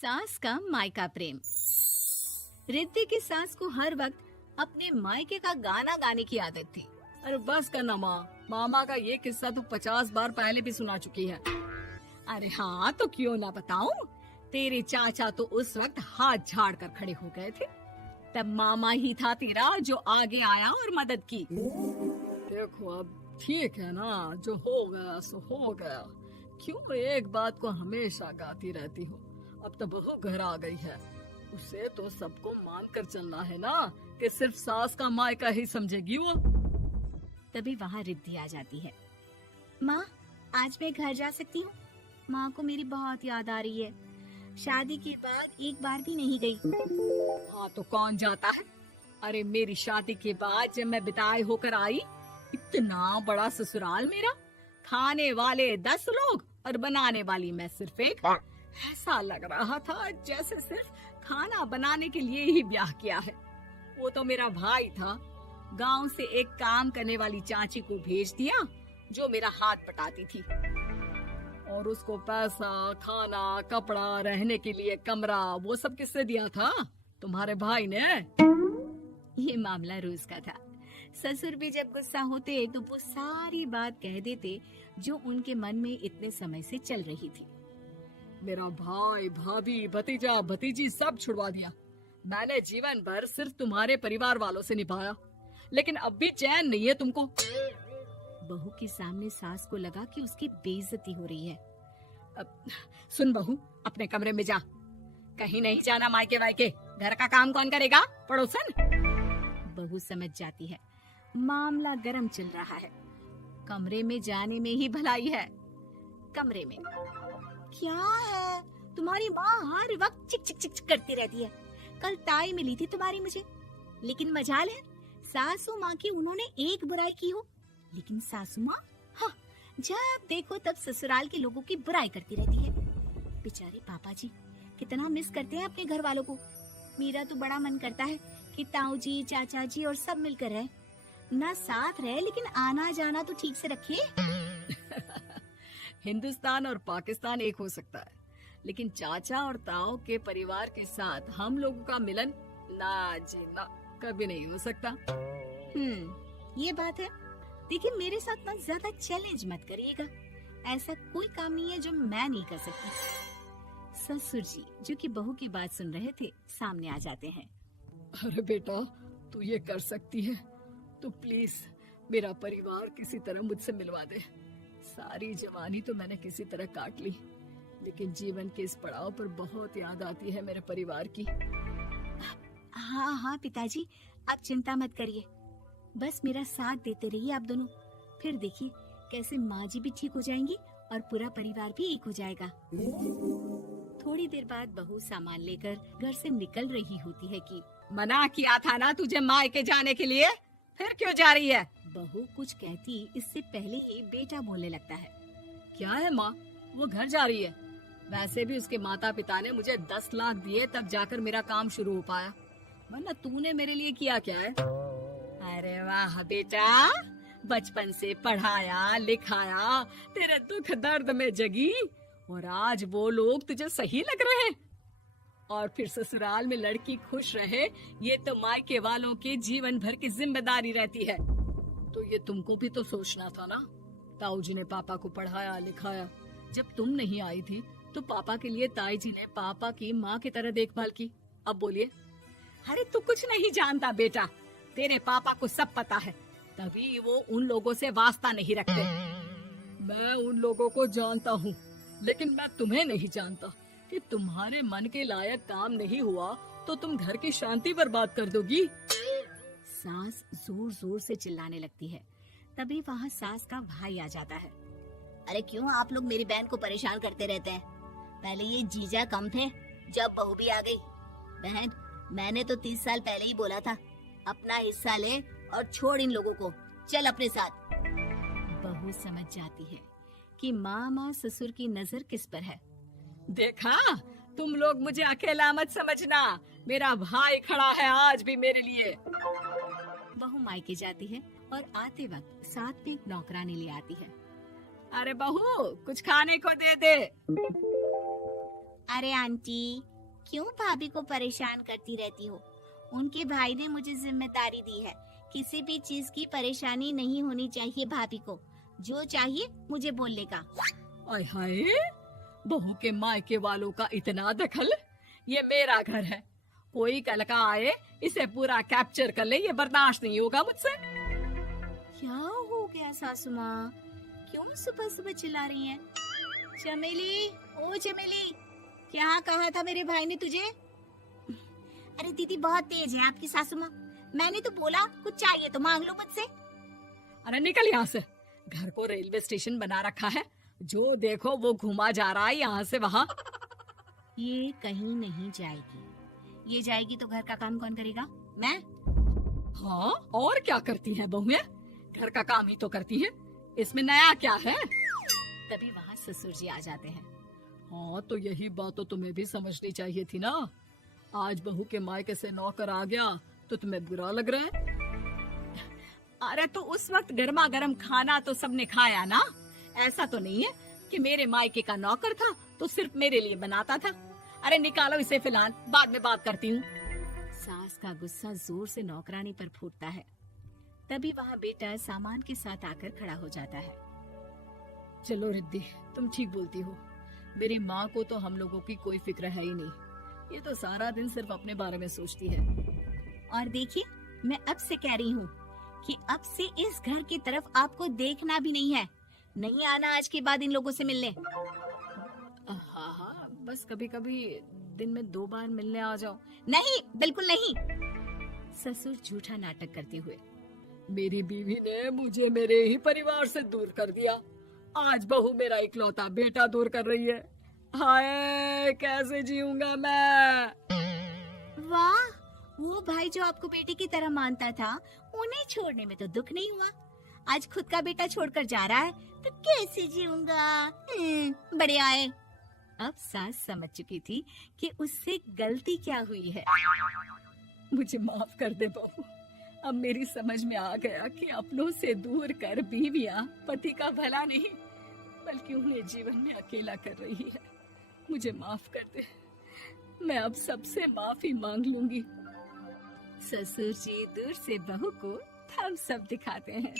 सास का मायका प्रेम। रिद्धि की सास को हर वक्त अपने मायके का गाना गाने की आदत थी। अरे बस करना माँ, मामा का ये किस्सा तो 50 बार पहले भी सुना चुकी है। अरे हाँ, तो क्यों ना बताऊं। तेरे चाचा तो उस वक्त हाथ झाड़ कर खड़े हो गए थे। तब मामा ही था तेरा जो आगे आया और मदद की। देखो अब ठीक है ना, जो हो गया सो हो गया। क्यों एक बात को हमेशा गाती रहती हो। अब तो बहू घर आ गई है, उसे तो सबको मान कर चलना है ना कि सिर्फ सास का मायका ही समझेगी वो। तभी वहाँ रिद्धि आ जाती है। माँ, आज मैं घर जा सकती हूँ? माँ को मेरी बहुत याद आ रही है। शादी के बाद एक बार भी नहीं गई। हाँ तो कौन जाता है। अरे मेरी शादी के बाद जब मैं बिदाई होकर आई, इतना बड़ा ससुराल मेरा, खाने वाले 10 लोग और बनाने वाली मैं सिर्फ एक। ऐसा लग रहा था जैसे सिर्फ खाना बनाने के लिए ही ब्याह किया है। वो तो मेरा भाई था, गांव से एक काम करने वाली चाची को भेज दिया जो मेरा हाथ पटाती थी, और उसको पैसा, खाना, कपड़ा, रहने के लिए कमरा, वो सब किससे दिया था? तुम्हारे भाई ने। ये मामला रोज का था। ससुर भी जब गुस्सा होते तो वो सारी बात कह देते जो उनके मन में इतने समय से चल रही थी। मेरा भाई, भाभी, भतीजा, भतीजी सब छुड़वा दिया। मैंने जीवन भर सिर्फ तुम्हारे परिवार वालों से निभाया, लेकिन अब भी चैन नहीं है तुमको। बहू के सामने सास को लगा कि उसकी बेइज्जती हो रही है। अब सुन बहू, अपने कमरे में जा। कहीं नहीं जाना मायके वायके। घर का काम कौन करेगा? पड़ोसन। बहू समझ जाती है मामला गर्म चल रहा है। कमरे में जाने में ही भलाई है। कमरे में क्या है? तुम्हारी माँ हर वक्त चिक चिक चिक चिक करती रहती है। कल ताई मिली थी तुम्हारी मुझे, लेकिन मजाल है सासू माँ की उन्होंने एक बुराई की हो, लेकिन सासू माँ हाँ, जब देखो तब ससुराल के लोगों की बुराई करती रहती है। बेचारे पापा जी कितना मिस करते हैं अपने घर वालों को। मेरा तो बड़ा मन करता है कि ताऊ जी, चाचा जी और सब मिलकर रहे, ना साथ रहे लेकिन आना जाना तो ठीक से रखे। हिंदुस्तान और पाकिस्तान एक हो सकता है, लेकिन चाचा और ताऊ के परिवार के साथ हम लोगों का मिलन ना जी ना, कभी नहीं हो सकता। ये बात है। देखिए मेरे साथ ना ज्यादा चैलेंज मत करिएगा। ऐसा कोई काम नहीं है जो मैं नहीं कर सकती। ससुर जी जो कि बहू की बात सुन रहे थे सामने आ जाते हैं। अरे बेटा, तू ये कर सकती है तो प्लीज मेरा परिवार किसी तरह मुझसे मिलवा दे। सारी जवानी तो मैंने किसी तरह काट ली, लेकिन जीवन के इस पड़ाव पर बहुत याद आती है मेरे परिवार की। हाँ हाँ पिताजी, आप चिंता मत करिए। बस मेरा साथ देते रहिए आप दोनों। फिर देखिए कैसे माँ जी भी ठीक हो जाएंगी और पूरा परिवार भी एक हो जाएगा। थोड़ी देर बाद बहू सामान लेकर घर से निकल रही होती है कि मना किया था ना तुझे मायके जाने के लिए, फिर क्यों जा रही है? बहू कुछ कहती इससे पहले ही बेटा बोलने लगता है। क्या है माँ, वो घर जा रही है। वैसे भी उसके माता पिता ने मुझे 10 लाख दिए तब जाकर मेरा काम शुरू हो पाया, वरना तूने मेरे लिए किया क्या है? अरे वाह बेटा, बचपन से पढ़ाया लिखाया, तेरे दुख दर्द में जगी, और आज वो लोग तुझे सही लग रहे हैं। और फिर ससुराल में लड़की खुश रहे, ये तो मायके वालों की जीवन भर की जिम्मेदारी रहती है। तो ये तुमको भी तो सोचना था ना। ताऊ जी ने पापा को पढ़ाया लिखाया। जब तुम नहीं आई थी तो पापा के लिए ताई जी ने पापा की माँ की तरह देखभाल की। अब बोलिए। अरे तू कुछ नहीं जानता बेटा, तेरे पापा को सब पता है, तभी वो उन लोगों से वास्ता नहीं रखते। मैं उन लोगों को जानता हूँ, लेकिन मैं तुम्हें नहीं जानता कि तुम्हारे मन के लायक काम नहीं हुआ तो तुम घर की शांति बर्बाद कर दोगी। सास जोर जोर से चिल्लाने लगती है। तभी वहाँ सास का भाई आ जाता है। अरे क्यों आप लोग मेरी बहन को परेशान करते रहते हैं? पहले ये जीजा कम थे, जब बहू भी आ गई। बहन, मैंने तो 30 साल पहले ही बोला था, अपना हिस्सा ले और छोड़ इन लोगों को, चल अपने साथ। बहू समझ जाती है कि मामा ससुर की नजर किस पर है। देखा, तुम लोग मुझे अकेला मत समझना, मेरा भाई खड़ा है आज भी मेरे लिए। बहू मायके जाती है और आते वक्त साथ में एक नौकरानी ले आती है। अरे बहू, कुछ खाने को दे दे। अरे आंटी, क्यों भाभी को परेशान करती रहती हो? उनके भाई ने मुझे जिम्मेदारी दी है। किसी भी चीज की परेशानी नहीं होनी चाहिए भाभी को। जो चाहिए मुझे बोलने का। आय हाय, बहू के मायके वालों का इतना दखल। ये मेरा घर है, कोई कल का आए इसे पूरा कैप्चर कर ले, ये बर्दाश्त नहीं होगा मुझसे। क्या हो गया सासू माँ? क्यों सुबह सुबह चिल्ला रही हैं? चमेली, ओ चमेली, क्या कहा था मेरे भाई ने तुझे? अरे दीदी बहुत तेज है आपकी सासू माँ। मैंने तो बोला कुछ चाहिए तो मांग लो मुझसे। अरे निकल यहाँ से, घर को रेलवे स्टेशन बना रखा है, जो देखो वो घुमा जा रहा है यहाँ से वहाँ। ये कहीं नहीं जाएगी। ये जाएगी तो घर का काम कौन करेगा? मैं। हाँ, और क्या करती हैं बहुएं? घर का काम ही तो करती हैं, इसमें नया क्या है? तभी वहाँ ससुर जी आ जाते हैं। हाँ, तो यही बात तो तुम्हें भी समझनी चाहिए थी ना। आज बहू के मायके से नौकर आ गया तो तुम्हें बुरा लग रहा है? अरे तो उस वक्त गर्मा गर्म खाना तो सबने खाया ना। ऐसा तो नहीं है कि मेरे मायके का नौकर था तो सिर्फ मेरे लिए बनाता था। अरे निकालो इसे, फिलहाल बाद में बात करती हूँ। सास का गुस्सा जोर से नौकरानी पर फूटता है। तभी वहाँ बेटा सामान के साथ आकर खड़ा हो जाता है। चलो रिद्धि, तुम ठीक बोलती हो। मेरी माँ को तो हम लोगों की कोई फिक्र है ही नहीं, ये तो सारा दिन सिर्फ अपने बारे में सोचती है। और देखिए, मैं अब से कह रही हूँ कि अब से इस घर की तरफ आपको देखना भी नहीं है। नहीं आना आज के बाद इन लोगों से मिलने। हाँ हाँ, बस कभी कभी दिन में 2 बार मिलने आ जाओ। नहीं, बिल्कुल नहीं। ससुर झूठा नाटक करते हुए। मेरी बीवी ने मुझे मेरे ही परिवार से दूर कर दिया, आज बहू मेरा इकलौता बेटा दूर कर रही है। हाय, कैसे जीऊंगा मैं? वाह, वो भाई जो आपको बेटे की तरह मानता था, उन्हें छोड़ने में तो दुख नहीं हुआ। आज खुद का बेटा छोड़कर जा रहा है तो कैसे जीऊंगा? बढ़िया है। अब सास समझ चुकी थी कि उससे गलती क्या हुई है। मुझे माफ कर दे बहू, अब मेरी समझ में आ गया कि अपनों से दूर कर बीवियां पति का भला नहीं बल्कि उन्हें जीवन में अकेला कर रही है। मुझे माफ कर दे, मैं अब सबसे माफी मांग लूंगी। ससुर जी दूर से बहू को थम्स अप दिखाते हैं।